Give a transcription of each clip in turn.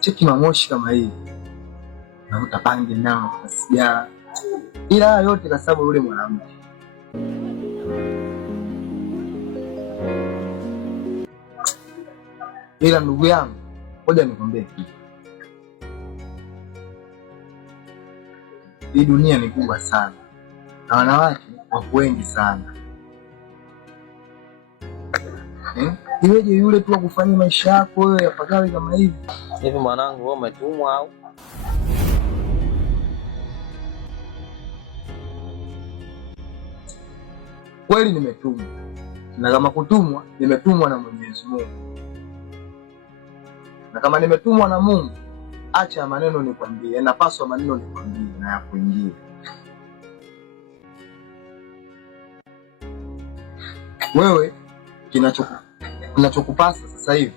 cheki mamoshi kama hii, navuta bangi nao na sigara, ila yote kwa sababu yule mwanamke. Ila ndugu yangu, ngoja nikwambie kitu. Hii dunia ni kubwa sana na wanawake wako wengi sana. Iweje yule tu akufanyia maisha yako wewe yapagawe kama hivi? Hivi mwanangu, wewe umetumwa au? Kweli nimetumwa, na kama kutumwa, nimetumwa na Mwenyezi Mungu. Na kama nimetumwa na Mungu, acha maneno nikwambie, napaswa maneno nikwambie na ya kuingia. Wewe kinachokupasa sasa hivi,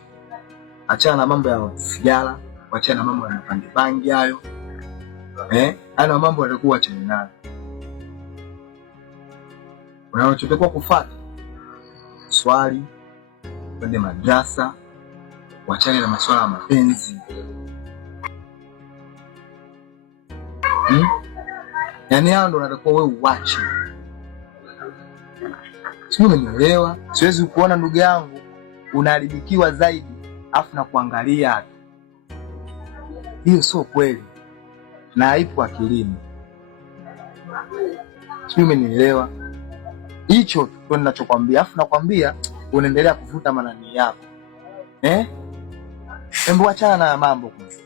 achana na mambo ya sigara, achana na mambo ya bangi hayo. Hayo mambo yalikuwa achana nayo. Unachotakiwa kufuata, swali, kwenda madrasa, wachane na masuala ya mapenzi. Yaani hao ndo unatakiwa wewe uache. Sio, umenielewa? Siwezi kuona ndugu yangu unaharibikiwa zaidi afu na kuangalia. Hiyo sio kweli na haipo akilini. Sio, umenielewa? Hicho tu ninachokwambia, afu nakwambia unaendelea kuvuta manani yako. Hebu achana na mambo kwanza.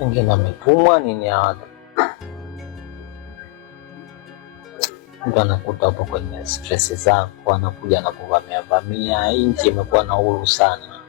Wengine ametumwa nini hawa? Mtu anakuta hapo kwenye stress zako, anakuja na kuvamia. Hii nchi imekuwa na uhuru sana.